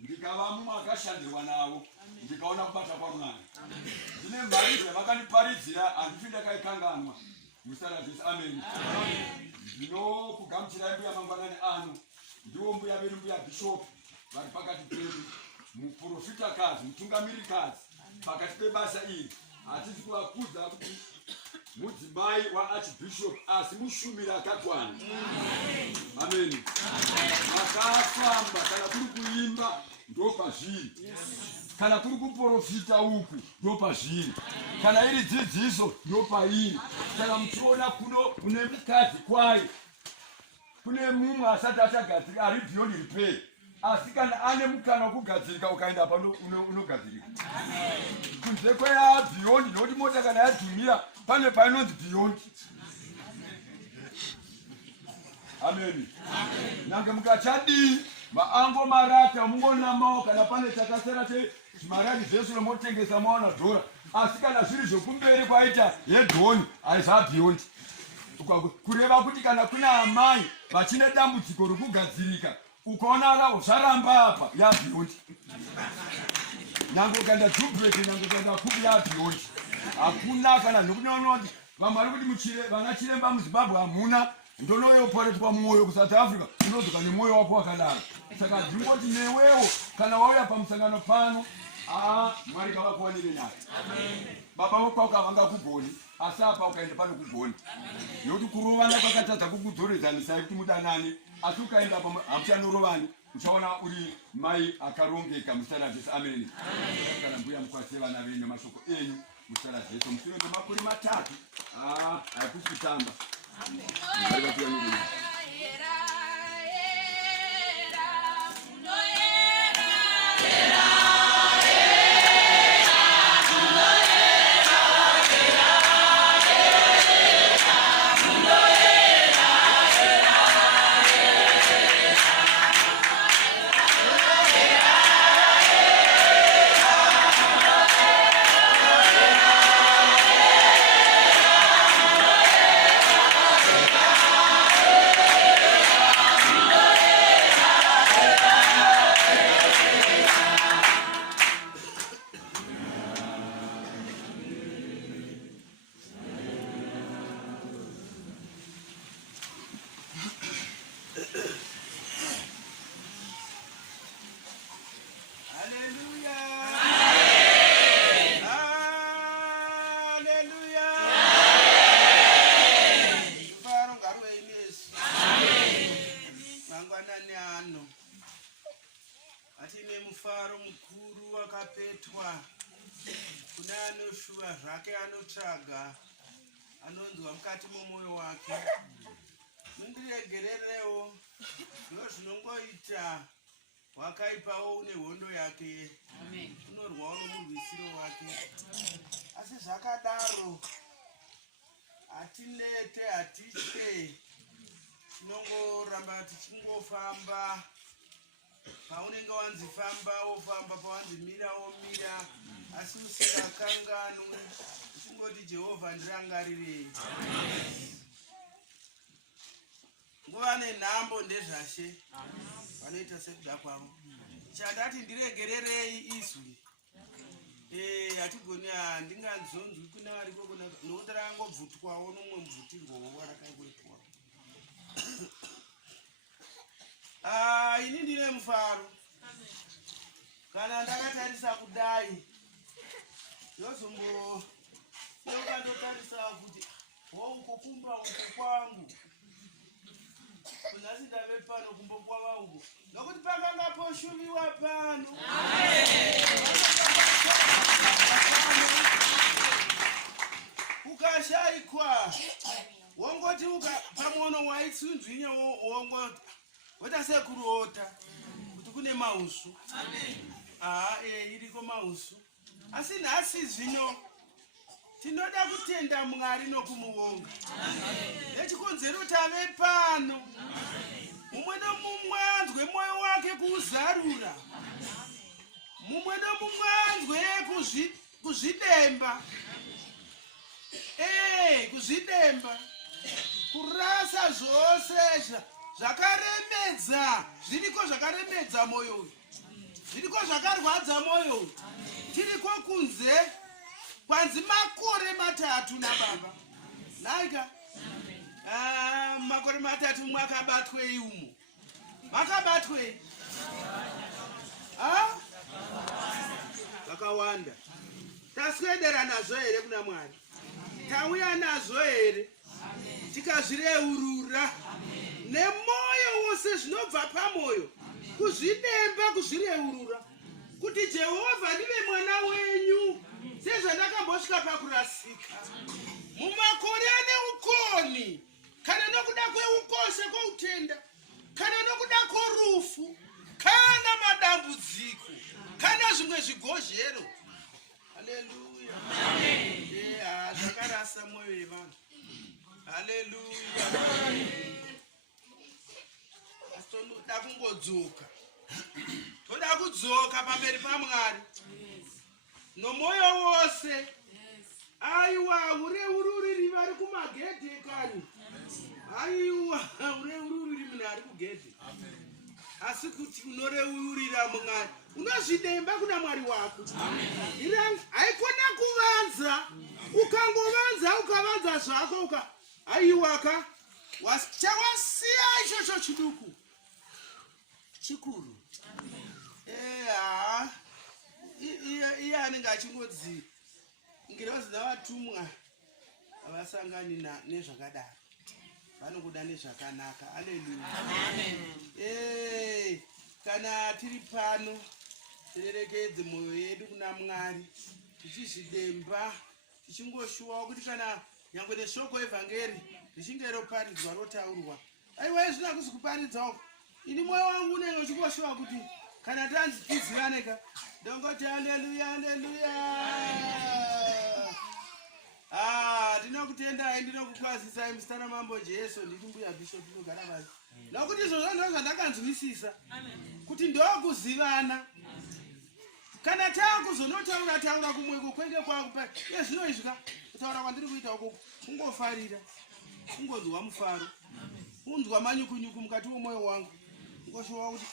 ndikava mumwe akashandirwa navo ndikaona kubata kwaMwari. Ndine mari dzavakandiparidzira handiti ndakaikanganwa muzita Jesu. Amen. Ndinokugamuchirai mbuya mangwanani ano. Ndiwo mbuya vedu, mbuya bishop vari pakati pedu, muprofitakazi, mutungamirikazi pakati pebasa iri. Hatisi kuvakudza kuti mudzimai waarchbishop asi mushumiri akakwana. Amen. Makafamba kana kuri kuimba ndopazviri, kana kuri kuprofita uku ndopazviri, kana iri dzidziso ndopairi. Saka muchiona kune mukadzi kwayo kune mumwe asati achagadzirika ari beyond repair, asi kana ane mukana wokugadzirika ukaenda apa unogadzirika. Kunze kweya beyond, nokuti mota kana yadhumira pane painonzi beyond. Amen. Nange mukachadii maango marata mungonamawo kana pane chakasara chemarari zvesu nomotengesa mawana dhora, asi kana zviri zvokumberi kwaita hedhoni haizabeyond. Kureva kuti kana kuna amai vachine dambudziko rokugadzirika ukaona ravo zvaramba apa yabeyond. Nange ukaenda jubrek, nange ukaenda kupi yabeyond. Hakuna kana nokunonoti vamari kuti vana chiremba muZimbabwe hamuna ndonoyoporetwa mwoyo kuSouth Africa, unodzoka nemwoyo wako wakadaro. Saka ndingoti newewo kana wauya pamusangano pano, Mwari ngavakuwanire nyaya. Baba vokwako havangakugoni, asi apa ukaenda pano kugoni. Nokuti kurovana kwakatadza kukudzoredzanisa kuti mudanane, asi ukaenda apa hamuchanorovani, uchaona uri mai akarongeka muzita Jesu. Amen. Kana mbuya mukwatise vana venyu mashoko enyu muzita Jesu. Mushure memakore 3 haikusi kutamba. Mwari ngatiwanire nyaya. Shuva zvake anotsvaga anonzwa mukati momwoyo wake. Mundiregererewo ndizvo zvinongoita wakaipawo une hondo yake, unorwawo nomurwisiro wake. Asi zvakadaro hatinete, hatitye, tinongoramba tichingofamba. Paunenge wanzi famba wofamba, pawanzi mira womira, asi usingakanganwi, usingoti Jehovha ndirangarirei. Nguva nenhambo ndezvashe vanoita sekuda kwavo. Chandati ndiregererei izwi, hatigoni handinganzonzwi kuna variko kuna, nokuti rangobvutwawo nomwe mubvutirwowo warakangoitwa. Ini ndine mufaro. Kana ndakatarisa kudai ndozombo ndokandotarisa kuti wauko kumba uko kwangu kunasi ndave pano kumbo kwavangu, nokuti pakanga poshuviwa pano. Ukashaikwa wongoti pamwono waitsunzwinya wongoti wota sekurota kuti kune mausu. Iriko mausu. Asi nhasi zvino tinoda kutenda Mwari nokumuwonga. Nechikonzero tave pano. Mumwe nomumwe anzwe mwoyo wake kuuzarura. Mumwe nomumwe anzwe kuzvidemba. Kuzvidemba. Kurasa zvose zvakaremedza, zviriko zvakaremedza moyo uyu. zviriko zvakarwadza mwoyo. Tiriko kunze kwanzi makore 3 nababa. Naika. Makore 3 mwakabatwe umo. Makabatwe. Vakawanda. Taswedera nazo here kuna Mwari. Tauya nazo here. Tikazvireurura. Nemoyo wose zvinobva pamoyo. Kuzvidemba kuzvireurura. Kuti Jehovha ndive mwana wenyu. Sezvandakambosvika pakurasika. Mumakore ane ukoni. Kana nokuda kweukosha kwoutenda. Kana nokuda kworufu. Kana madambudziko. Kana zvimwe zvigozhero. Haleluya. Amen. Zvakarasa mwoyo yevanhu. Haleluya. Toda kungodzoka. Toda kudzoka pamberi paMwari. Nomoyo wose. Aiwa, ureururi vari kumagedhe kanyi. Aiwa, ureururi munhu ari kugedhe. Asi kuti unoreurira Mwari. Unozvidemba kuna Mwari wako. Haikona kuvanza. Ukavanza zvako aiwaka. Chawasiya ichocho chiduku. Chikuru. Iye anenge achingodzi ngirozi navatumwa avasangani nezvakadaro. Vanokuda nezvakanaka. Haleluya. Amen. Kana tiri pano tirerekedze mwoyo yedu kuna Mwari. Tichizvidemba, tichingoshuwa kuti kana nyangwe neshoko evhangeri richinge roparidzwa rotaurwa. Aiwa izvina kuzi kuparidzawo. Ini mwoyo wangu unenge uchingoshuwa kuti kana tanzi tizivaneka ndongoti haleluya haleluya. Ndinokutendai ndinokukwazisai muzita Mambo Jesu ndiri Mbuya Bishop ndinogara basi. Nokuti izvozvo ndizvo zvandakanzwisisa. Kuti ndokuzivana. Kana takuzonotaura kumweko kwenge kwangu pa. Zvinoizvika kutaura kwandiri kuita uko kungofarira. Kungonzwa mufaro. Kunzwa manyukunyuku mukati mwoyo wangu. Ngoshowa kuti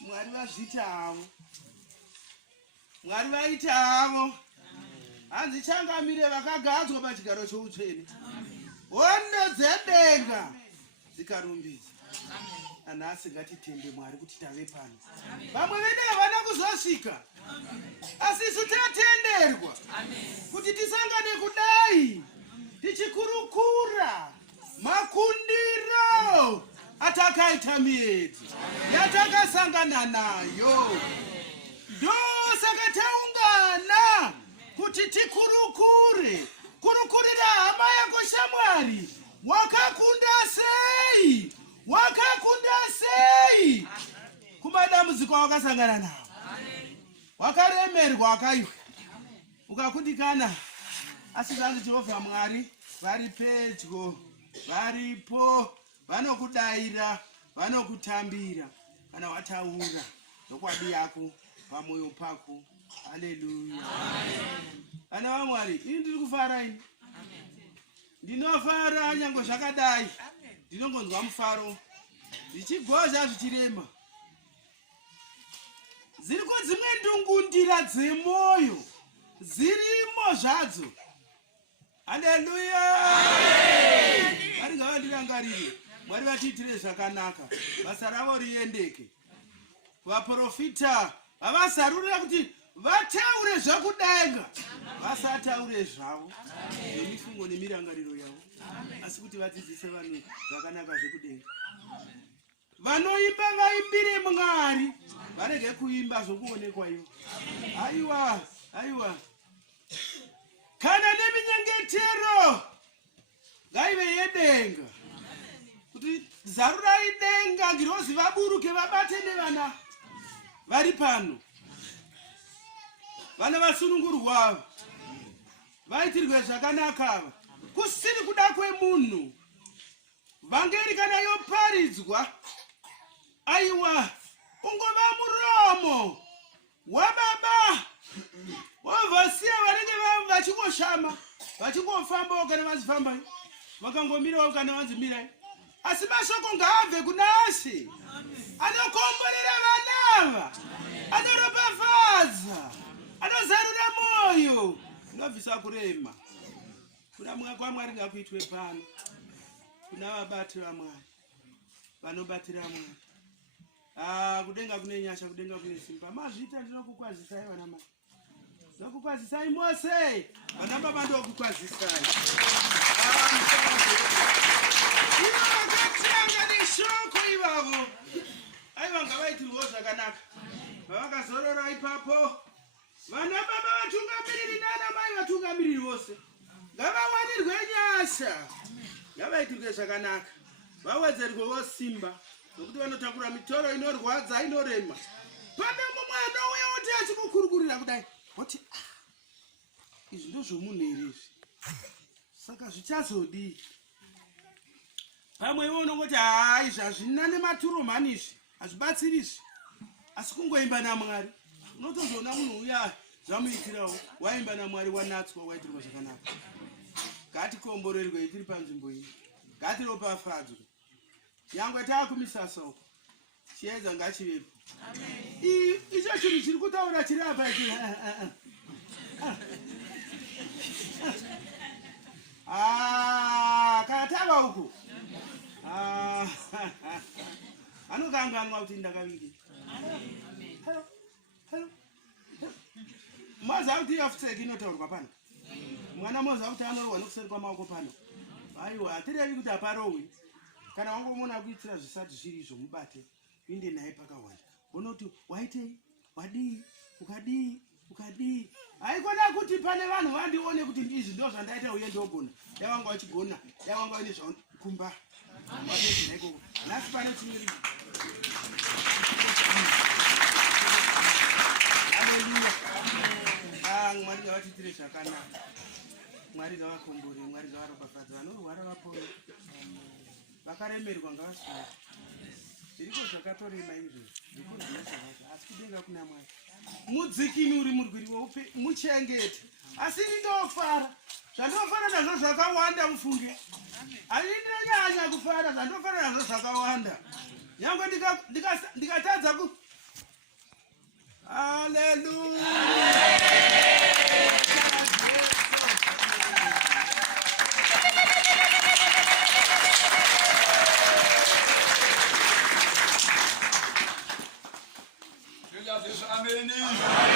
Mwari vazvitawo. Mwari vaitawo. Hanzi changamire vakagadzwa pachigaro choutsvene. Hondo dzedenga dzikarumbidza. Anasi ngatitende Mwari kuti tave pano. Vamwe vedu havana kuzosvika. Asi isu tatenderwa. Kuti tisangane kudai. Tichikurukura makundiro atakaita miedzi yatakasangana nayo. Ndosaka taungana kuti tikurukure. Kurukurira hama yako Shamwari. Wakakunda sei? Wakakunda sei? Kumadambudziko wakasangana nawo. Wakaremerwa wakaiwa. Ukakundikana. Asi zvanzi Jehovha Mwari vari pedyo. Varipo. Vanokudaira. Vanokutambira. Kana wataura nokwadi yako pamwoyo pako. Haleluya. Ana vaMwari, ini ndiri kufara ini. Ndinofara nyango zvakadai. Ndinongonzwa mufaro. Ndichigozha zvichirema. Ziriko dzimwe ndungundira dzemwoyo. Zirimo zvadzo. Haleluya. Mwari ngavandirangarire. Mwari vatiitire zvakanaka. Basa ravo riendeke. Vaprofita vavasarurira kuti vataure zvakudenga. Vasataure zvavo. Nemifungo nemirangariro yavo. Asi kuti vadzidzise vanhu zvakanaka zvekudenga. Vanoimba vaimbire Mwari. Varege kuimba zvokuonekwa ivo. Aiwa, aiwa. Kana neminyengetero ngaive yedenga. Kuti zarurai denga ngirozi vaburuke vabate nevana vari pano. Vana vasunungurwa. Vaitirwe zvakanaka. Kusiri kuda kwemunhu. Vangeri kana yoparidzwa. Aiwa. Ungova muromo. Wababa. Wavasiya vanenge vachingoshama. Vachingofamba kana vazifamba. Vakangomirawo kana vanzimira. Asi mashoko ngaabve kuna She. Anokomborera vanava. anoropafadza, anozarura moyo, inobvisa kurema. Kuna mumwe kwaMwari ngakuitwe pano. Kuna vabati vaMwari, vanobatira Mwari. Kudenga kune nyasha, kudenga kune simba. Mazvita ndinokukwazisai vana mai. Ndinokukwazisai mose. Vana baba ndokukwazisai. Ivo vakatanga neshoko ivavo. Aiva ngavaitirwo zvakanaka. Vavakazorora ipapo. Vana baba vatungamiriri nana mai vatungamiriri vose. Ngavawanirwe nyasha. Ngavaitirwe zvakanaka. Vawedzerwewo simba. Nokuti vanotakura mitoro inorwadza inorema. Pane mumwe anouya oti achikukurukurira kudai. Woti izvi ndozvomunhu here izvi. Saka zvichazodii? Pamwe ivo unongoti izvi hazvina nematuromani izvi. Hazvibatsiri izvi. Asi kungoimba naMwari. Unotozoona munhu uya zvamuitirawo. Waimba naMwari wanatswa waitirwa zvakanaka. Ngatikomborerwe tiri panzvimbo iyi. Ngatiropafadzwe. Nyangwe taakumisasa uko. Chiedza ngachivepo. Amen. Icho chinhu chiri kutaura chiri apa ichi. Katava uko. Anokanganwa kuti ndakaviri. Amen. Hello. Mwaza kuti yafuteki inotaurwa pano. Mwana mwaza kuti anorwa nokuseri kwamaoko pano. Aiwa, atirevi kuti aparowi. Kana wangomona kuitira zvisati zviri izvo mubate. Inde naye pakawanda. Unoti waitei, wadii, ukadii. Haikona kuti pane vanhu vandione kuti izvi ndo zvandaita uye ndogona. Dai wanga wachigona, dai wanga une zvakumba. Wapedza ikoko. Nasi pane chimiri. Haleluya. Mwari ngavatitire zvakanaka. Mwari ngavakombore, Mwari ngavaropafadze vanorwara vapore. Vakaremerwa ngavasiya. Zviriko zvakatorema izvo. Zviko zvinozvavaka. Asi kudenga kuna Mwari. Mudzikimi uri murwiri weupe, muchengete. Asi ndinofara. Zvandofara nazvo zvakawanda mufunge. Handinonyanya kufara, zvandofara nazvo zvakawanda. Nyangwe ndikatadza ku. Haleluya.